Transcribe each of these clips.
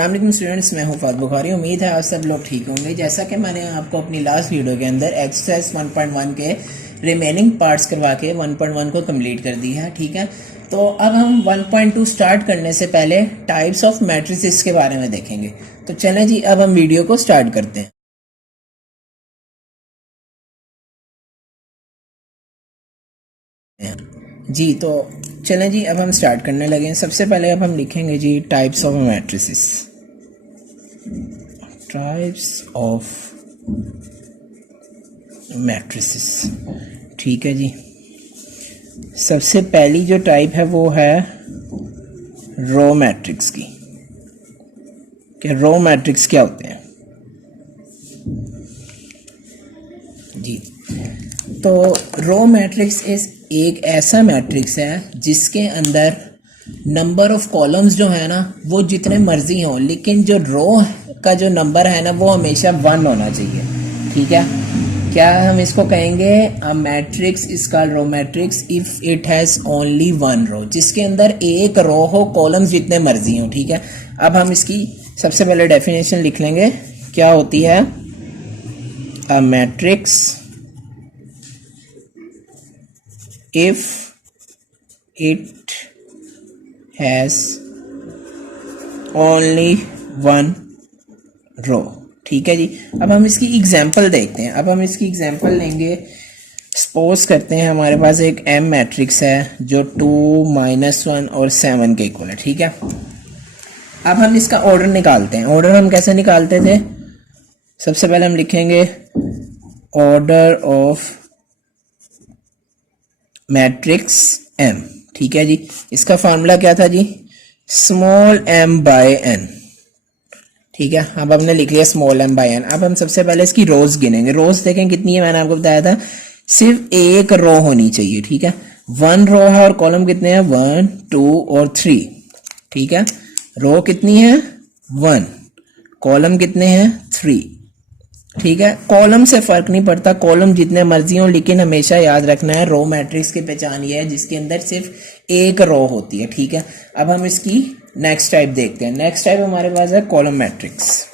अस्सलाम वालेकुम स्टूडेंट्स, मैं हूं फाद बुखारी। उम्मीद है आप सब लोग ठीक होंगे। जैसा कि मैंने आपको अपनी लास्ट वीडियो के अंदर एक्सरसाइज 1.1 के रिमेनिंग पार्ट्स करवा के 1.1 को कंप्लीट कर दी है, ठीक है। तो अब हम 1.2 स्टार्ट करने से पहले टाइप्स ऑफ मैट्रिसेस के बारे में देखेंगे। तो चलें जी, अब हम वीडियो को स्टार्ट करते हैं। जी तो चलें जी, अब हम स्टार्ट करने लगे हैं। सबसे पहले अब हम लिखेंगे जी types of matrices. Types of matrices, ठीक है जी। सबसे पहली जो टाइप है वो है रो मैट्रिक्स की। कि रो मैट्रिक्स क्या होते हैं जी। तो रो मैट्रिक्स एक ऐसा मैट्रिक्स है जिसके अंदर नंबर ऑफ कॉलम्स जो है ना वो जितने मर्जी हों, लेकिन जो रो का जो नंबर है ना वो हमेशा 1 होना चाहिए, ठीक है। क्या हम इसको कहेंगे? A matrix is called row matrix if it has only 1 row, जिसके अंदर एक रो हो, कॉलम्स जितने मर्जी हो, ठीक है। अब हम इसकी सबसे पहले डेफिनेशन लिख लेंगे। क्या होती है? A matrix if it has only 1 row, ठीक है जी। अब हम इसकी एग्जांपल देखते हैं। अब हम इसकी एग्जांपल लेंगे। सपोज करते हैं हमारे पास एक एम मैट्रिक्स है जो 2, -1 और 7 के इक्वल है, ठीक है। अब हम इसका ऑर्डर निकालते हैं। ऑर्डर हम कैसे निकालते थे? सबसे पहले हम लिखेंगे ऑर्डर ऑफ मैट्रिक्स एम, ठीक है जी। इसका फार्मूला क्या था जी? स्मॉल m बाय n, ठीक है। अब हमने लिख लिया स्मॉल m बाय n। अब हम सबसे पहले इसकी रोज गिनेंगे। रोज देखें कितनी है, मैंने आपको बताया था सिर्फ एक रो होनी चाहिए, ठीक है। 1 रो है और कॉलम कितने हैं? 1, 2 और 3, ठीक है। रो कितनी है? 1, कॉलम कितने हैं? 3, ठीक है। कॉलम से फर्क नहीं पड़ता, कॉलम जितने मर्जी हो, लेकिन हमेशा याद रखना है रो मैट्रिक्स की पहचान ये है जिसके अंदर सिर्फ एक रो होती है, ठीक है। अब हम इसकी नेक्स्ट टाइप देखते हैं। नेक्स्ट टाइप हमारे पास है कॉलम मैट्रिक्स।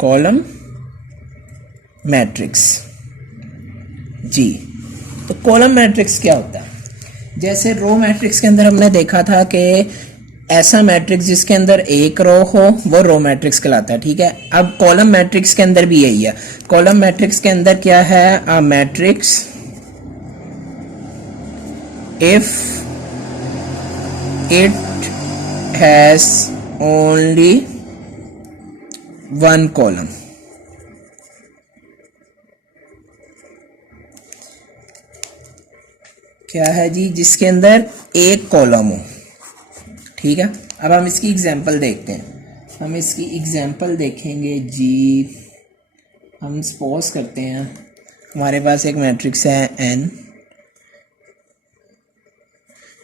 कॉलम मैट्रिक्स जी। तो कॉलम मैट्रिक्स क्या होता है? जैसे रो मैट्रिक्स के अंदर हमने देखा था कि ऐसा मैट्रिक्स जिसके अंदर एक रो हो वो रो मैट्रिक्स कहलाता है, ठीक है। अब कॉलम मैट्रिक्स के अंदर भी यही है। कॉलम मैट्रिक्स के अंदर क्या है? A matrix if it has only 1 column, क्या है जी? जिसके अंदर एक कॉलम हो, ठीक है। अब हम इसकी एग्जांपल देखते हैं। हम इसकी एग्जांपल देखेंगे जी। हम सपोज करते हैं हमारे पास एक मैट्रिक्स है n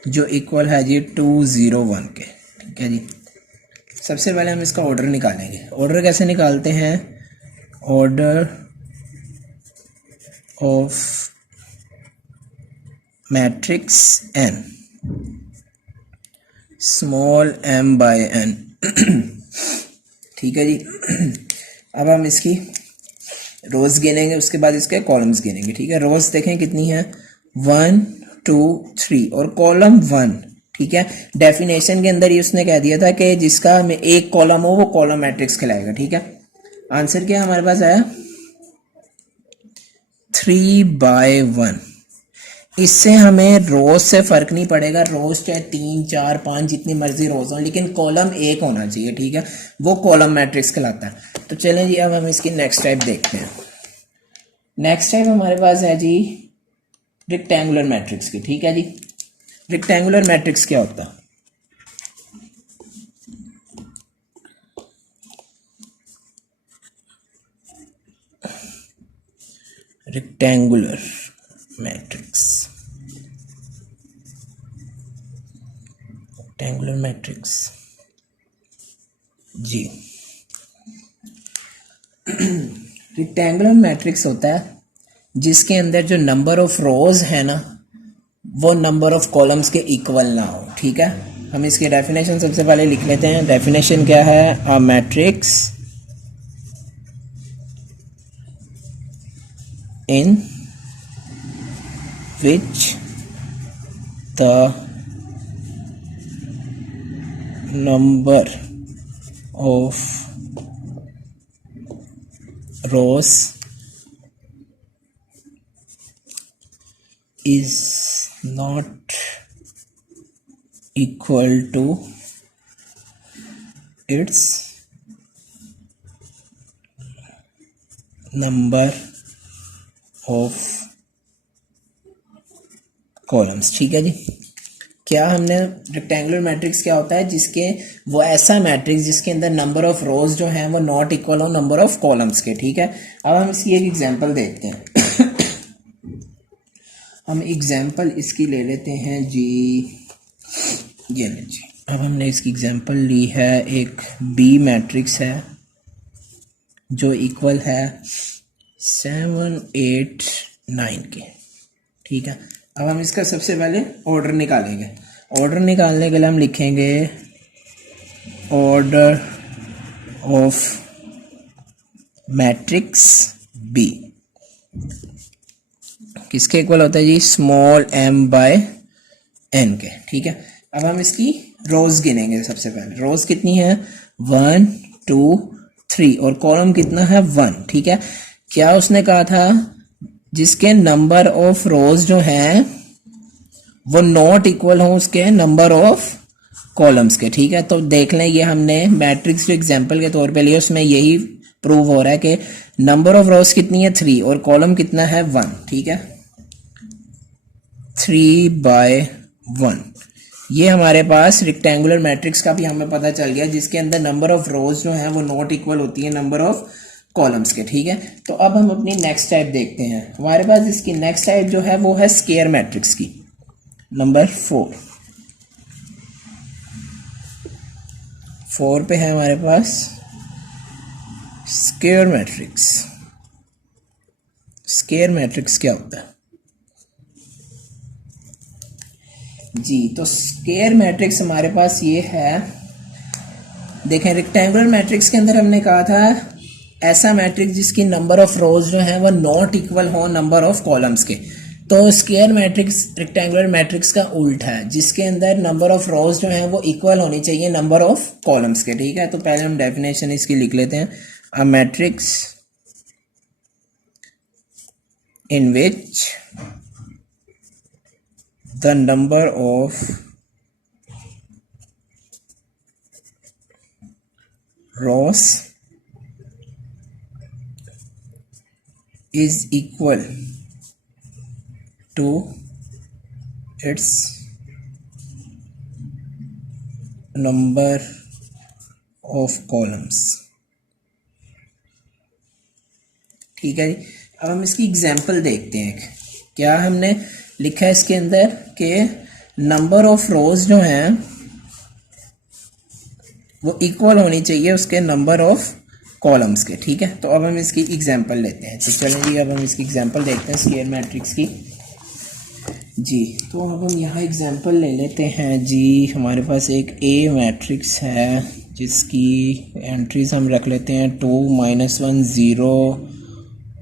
जो इक्वल है जी 2, 0, 1 के, ठीक है जी। सबसे पहले हम इसका ऑर्डर निकालेंगे। ऑर्डर कैसे निकालते हैं? Order of matrix n small m by n, ठीक है जी। अब हम इसकी रोज गिनेंगे, उसके बाद इसके कॉलम्स गिनेंगे, ठीक है। रोज देखें कितनी है? 1, 2, 3 और कॉलम 1, ठीक है। डेफिनेशन के अंदर ही उसने कह दिया था कि जिसका में एक कॉलम हो वो कॉलम मैट्रिक्स कहलाएगा, ठीक है। आंसर क्या हमारे पास आया? 3/1। इससे हमें रोज से फर्क नहीं पड़ेगा। रोज चाहे 3, 4, 5 जितनी मर्जी रोज हो, लेकिन कॉलम एक होना चाहिए, ठीक है। वो कॉलम मैट्रिक्स कहलाता है। तो चलें जी, अब हम इसकी नेक्स्ट टाइप देखते हैं। नेक्स्ट टाइप हमारे पास है जी रेक्टेंगुलर मैट्रिक्स की, ठीक है जी। रेक्टेंगुलर मैट्रिक्स क्या होता है? रेक्टेंगुलर मैट्रिक्स, रेक्टेंगुलर मैट्रिक्स जी। रेक्टेंगुलर मैट्रिक्स होता है जिसके अंदर जो नंबर ऑफ रोज है ना वो नंबर ऑफ कॉलम्स के इक्वल ना हो। ठीक है, हम इसकी डेफिनेशन सबसे पहले लिख लेते हैं। डेफिनेशन क्या है? A matrix in which the number of rows is not equal to its number of columns। ठीक है जी, क्या हमने रेक्टेंगुलर मैट्रिक्स क्या होता है? जिसके वो ऐसा मैट्रिक्स जिसके अंदर नंबर ऑफ रोज जो हैं वो नॉट इक्वल हो नंबर ऑफ कॉलम्स के। ठीक है, अब हम इसकी एक एग्जांपल देखते हैं। हम एग्जांपल इसकी ले लेते हैं जी, ये ले जी। अब हमने इसकी एग्जांपल ली है, एक बी मैट्रिक्स है जो इक्वल है 7 8 9 के। ठीक है, अब हम इसका सबसे पहले ऑर्डर निकालेंगे। ऑर्डर निकालने के लिए हम लिखेंगे ऑर्डर ऑफ मैट्रिक्स बी किसके इक्वल होता है जी? स्मॉल m बाय n के। ठीक है, अब हम इसकी रोज गिनेंगे। सबसे पहले रोज कितनी है? 1 2 3 और कॉलम कितना है? 1। ठीक है, क्या उसने कहा था? जिसके नंबर ऑफ रोज जो हैं वो नॉट इक्वल हो उसके नंबर ऑफ कॉलम्स के। ठीक है, तो देख लें, ये हमने मैट्रिक्स जो एग्जांपल के तौर पे लिए उसमें यही प्रूव हो रहा है कि नंबर ऑफ रोज कितनी है? 3 और कॉलम कितना है? 1। ठीक है, 3 बाय 1। ये हमारे पास रेक्टेंगुलर मैट्रिक्स का भी हमें पता चल गया जिसके अंदर नंबर ऑफ रोज जो हैं वो नॉट इक्वल होती है नंबर ऑफ कॉलम्स के। ठीक है, तो अब हम अपनी नेक्स्ट टाइप देखते हैं। हमारे पास इसकी नेक्स्ट टाइप जो है वो है स्क्वायर मैट्रिक्स की, नंबर 4 पे है हमारे पास स्क्वायर मैट्रिक्स। स्क्वायर मैट्रिक्स क्या होता है जी? तो स्क्वायर मैट्रिक्स हमारे पास ये है, देखें रेक्टेंगुलर मैट्रिक्स के अंदर हमने कहा था ऐसा मैट्रिक्स जिसकी नंबर ऑफ रोज जो है वो नॉट इक्वल हो नंबर ऑफ कॉलम्स के। तो स्क्वायर मैट्रिक्स रेक्टेंगुलर मैट्रिक्स का उल्टा है, जिसके अंदर नंबर ऑफ रोज जो हैं वो इक्वल होनी चाहिए नंबर ऑफ कॉलम्स के। ठीक है, तो पहले हम डेफिनेशन इसकी लिख लेते हैं। A matrix in which the number of rows is equal to its number of columns। ठीक है, अब हम इसकी एग्जांपल देखते हैं। क्या हमने लिखा है इसके अंदर कि नंबर ऑफ रोज जो हैं वो इक्वल होनी चाहिए उसके नंबर ऑफ कॉलम्स के। ठीक है, तो अब हम इसकी एग्जांपल लेते हैं। तो चलें जी, अब हम इसकी एग्जांपल देखते हैं स्क्वायर मैट्रिक्स की जी। तो अब हम यहाँ एग्जांपल ले लेते हैं जी। हमारे पास एक ए मैट्रिक्स है जिसकी एंट्रीज हम रख लेते हैं 2 -1 0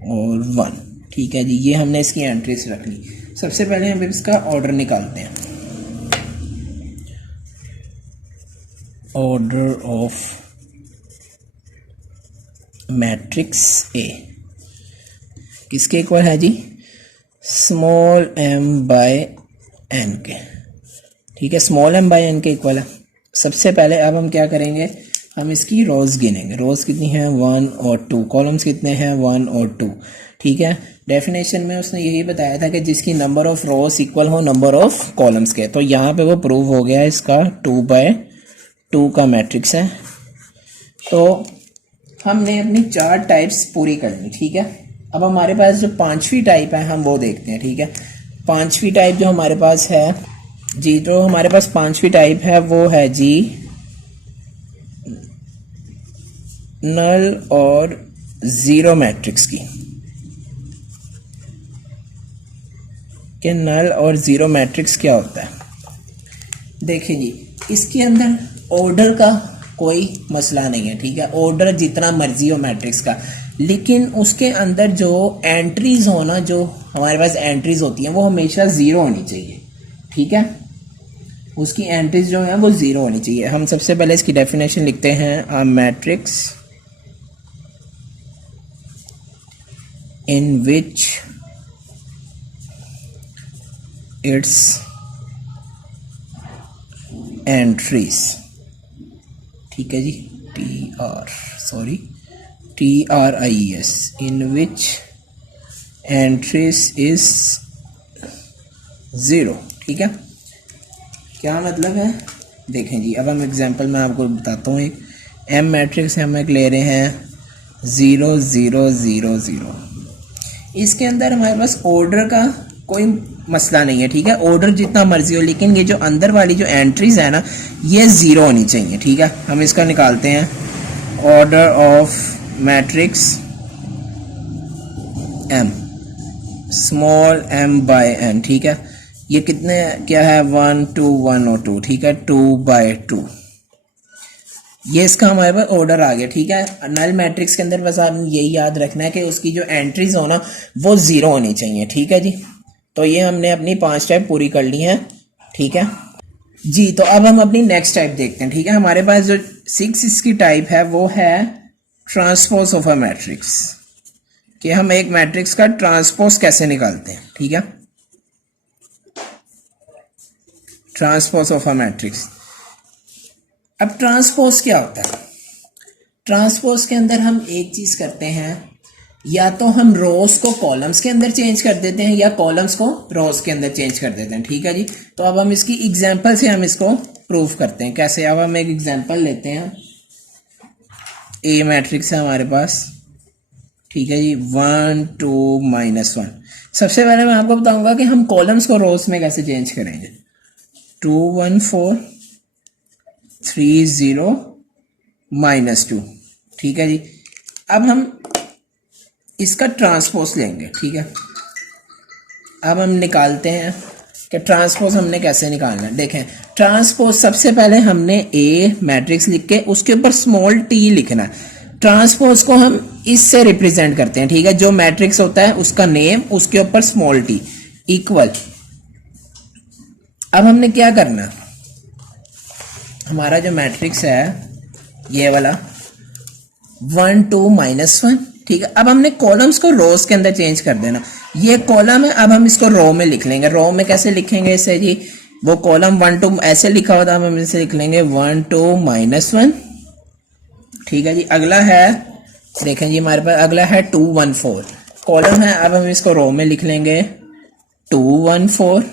और 1। ठीक है जी, ये हमने इसकी एंट्रीज रख ली। सबसे पहले हम इसका ऑर्डर निकालते हैं। ऑर्डर ऑफ मैट्रिक्स ए किसके इक्वल है जी? स्मॉल m बाय n के। ठीक है, स्मॉल m बाय n के इक्वल है। सबसे पहले अब हम क्या करेंगे? हम इसकी रोज गिनेंगे। रोज कितनी है? 1 और 2। कॉलम्स कितने हैं? 1 और 2। ठीक है, डेफिनेशन में उसने यही बताया था कि जिसकी नंबर ऑफ रोज इक्वल हो नंबर ऑफ कॉलम्स के। तो यहाँ पे वो प्रूव हो गया, इसका 2 बाय 2 का मैट्रिक्स है। तो हमने अपनी 4 टाइप्स पूरी कर ली। ठीक है, अब हमारे पास जो 5वीं टाइप है हम वो देखते हैं। ठीक है, 5वीं टाइप जो हमारे पास है जी, तो हमारे पास 5वीं टाइप है वो है जी नल और जीरो मैट्रिक्स की। कि नल और ज़ीरो मैट्रिक्स क्या होता है। देखिए जी, इसके अंदर ऑर्डर का कोई मसला नहीं है, ठीक है, ऑर्डर जितना मर्जी हो मैट्रिक्स का, लेकिन उसके अंदर जो एंट्रीज हो ना, जो हमारे पास एंट्रीज होती हैं वो हमेशा ज़ीरो होनी चाहिए, ठीक है, उसकी एंट्रीज जो है वो ज़ीरो होनी चाहिए। हम सबसे पहले इसकी डेफिनेशन लिखते हैं, a matrix in which it's entries, ठीक है जी, TRIES, in which entries is zero, ठीक है। क्या मतलब है, देखें जी, अब हम एग्जांपल में आपको बताता हूँ। एक एम मैट्रिक्स हम एक ले रहे हैं 0 0 0 0, इसके अंदर हमारे पास ऑर्डर का कोई मसला नहीं है, ठीक है, ऑर्डर जितना मर्जी हो, लेकिन ये जो अंदर वाली जो एंट्रीज है ना ये ज़ीरो होनी चाहिए, ठीक है। हम इसका निकालते हैं, order of matrix m, small m by n, ठीक है, ये कितने क्या है 1 2 1 और 2, ठीक है, 2/2, ये इसका हमारे पास ऑर्डर आ गया, ठीक है। नल मैट्रिक्स के अंदर बस आपने यही याद रखना है कि उसकी जो एंट्रीज हो ना वो ज़ीरो होनी चाहिए, ठीक है जी। तो ये हमने अपनी 5 टाइप पूरी कर ली हैं, ठीक है जी। तो अब हम अपनी नेक्स्ट टाइप देखते हैं, ठीक है। हमारे पास जो 6 इसकी टाइप है वो है ट्रांसपोज ऑफ अ मैट्रिक्स, कि हम एक मैट्रिक्स का ट्रांसपोज कैसे निकालते हैं, ठीक है, ट्रांसपोज ऑफ अ मैट्रिक्स। अब ट्रांसपोज क्या होता है, ट्रांसपोज के अंदर हम एक चीज करते हैं, या तो हम रोज को कॉलम्स के अंदर चेंज कर देते हैं या कॉलम्स को रोज के अंदर चेंज कर देते हैं, ठीक है जी। तो अब हम इसकी एग्जांपल से हम इसको प्रूव करते हैं कैसे। अब हम एक एग्जांपल लेते हैं, ए मैट्रिक्स है हमारे पास, ठीक है जी, 1 2 -1। सबसे पहले मैं आपको बताऊंगा कि हम कॉलम्स को रोज में कैसे चेंज करेंगे। 2 1 4 3 0 -2, ठीक है जी। अब हम इसका ट्रांसपोज लेंगे, ठीक है। अब हम निकालते हैं कि ट्रांसपोज हमने कैसे निकालना है। देखें, ट्रांसपोज सबसे पहले हमने ए मैट्रिक्स लिख के उसके ऊपर स्मॉल टी लिखना है। ट्रांसपोज को हम इससे रिप्रेजेंट करते हैं, ठीक है, जो मैट्रिक्स होता है उसका नेम, उसके ऊपर स्मॉल टी इक्वल। अब हमने क्या करना, हमारा जो मैट्रिक्स है ये वाला 1 2 -1, ठीक है। अब हमने कॉलम्स को रोज के अंदर चेंज कर देना। ये कॉलम है, अब हम इसको रो में लिख लेंगे। रो में कैसे लिखेंगे इसे जी, वो कॉलम 1 2 ऐसे लिखा हुआ था, हम इसे लिख लेंगे 1 2 -1, ठीक है जी। अगला है, देखें जी, हमारे पास अगला है 2 1 4 कॉलम है। अब हम इसको रो में लिख लेंगे 2 1 4,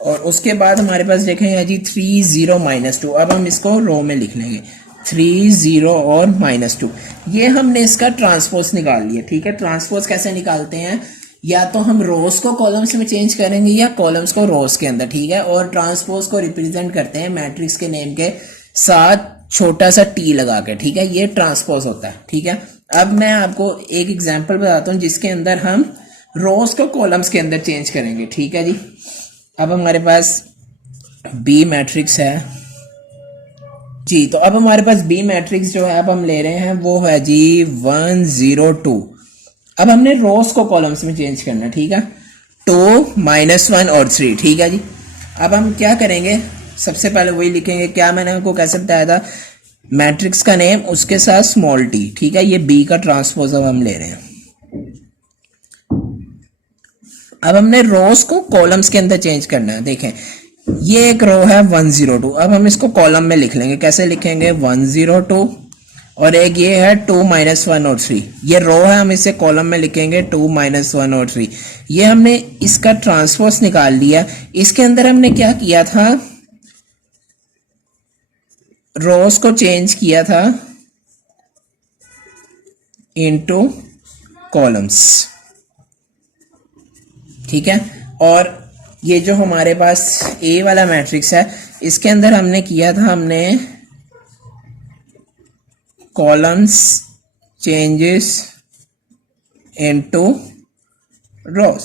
और उसके बाद हमारे पास देखें जी 3 0 -2। अब हम इसको रो में लिख लेंगे 3 0 और -2। ये हमने इसका ट्रांसपोज निकाल लिया, ठीक है। ट्रांसपोज कैसे निकालते हैं, या तो हम रोज को कॉलम्स में चेंज करेंगे या कॉलम्स को रोज के अंदर, ठीक है। और ट्रांसपोज को रिप्रेजेंट करते हैं मैट्रिक्स के नेम के साथ छोटा सा टी लगा के, ठीक है, ये ट्रांसपोज होता है, ठीक है। अब मैं आपको एक एग्जाम्पल बताता हूँ जिसके अंदर हम रोज को कॉलम्स के अंदर चेंज करेंगे, ठीक है जी। अब हमारे पास बी मैट्रिक्स है जी, तो अब हमारे पास बी मैट्रिक्स जो है अब हम ले रहे हैं वो है जी 1 0 2। अब हमने रोज को कॉलम्स में चेंज करना है, ठीक है, 2 -1 और 3, ठीक है जी। अब हम क्या करेंगे, सबसे पहले वही लिखेंगे, क्या मैंने आपको कैसे बताया था, मैट्रिक्स का नेम उसके साथ स्मॉल टी, ठीक है। ये बी का ट्रांसपोज अब हम ले रहे हैं। अब हमने रोज को कॉलम्स के अंदर चेंज करना है। देखें, ये एक रो है 1 0 2, अब हम इसको कॉलम में लिख लेंगे। कैसे लिखेंगे, 1 0 2, और एक ये है 2 -1 और 3, ये रो है, हम इसे कॉलम में लिखेंगे 2 -1 और 3। ये हमने इसका ट्रांसपोज निकाल लिया। इसके अंदर हमने क्या किया था, रोज को चेंज किया था इनटू कॉलम्स, ठीक है। और ये जो हमारे पास ए वाला मैट्रिक्स है इसके अंदर हमने किया था, हमने कॉलम्स चेंजेस इनटू रोज,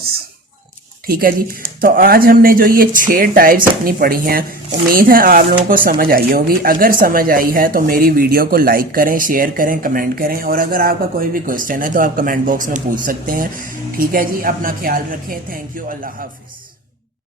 ठीक है जी। तो आज हमने जो ये 6 टाइप्स अपनी पढ़ी हैं, उम्मीद है आप लोगों को समझ आई होगी। अगर समझ आई है तो मेरी वीडियो को लाइक करें, शेयर करें, कमेंट करें, और अगर आपका कोई भी क्वेश्चन है तो आप कमेंट बॉक्स में पूछ सकते हैं। ठीक है जी, अपना ख्याल रखें। थैंक यू, अल्लाह हाफिज़।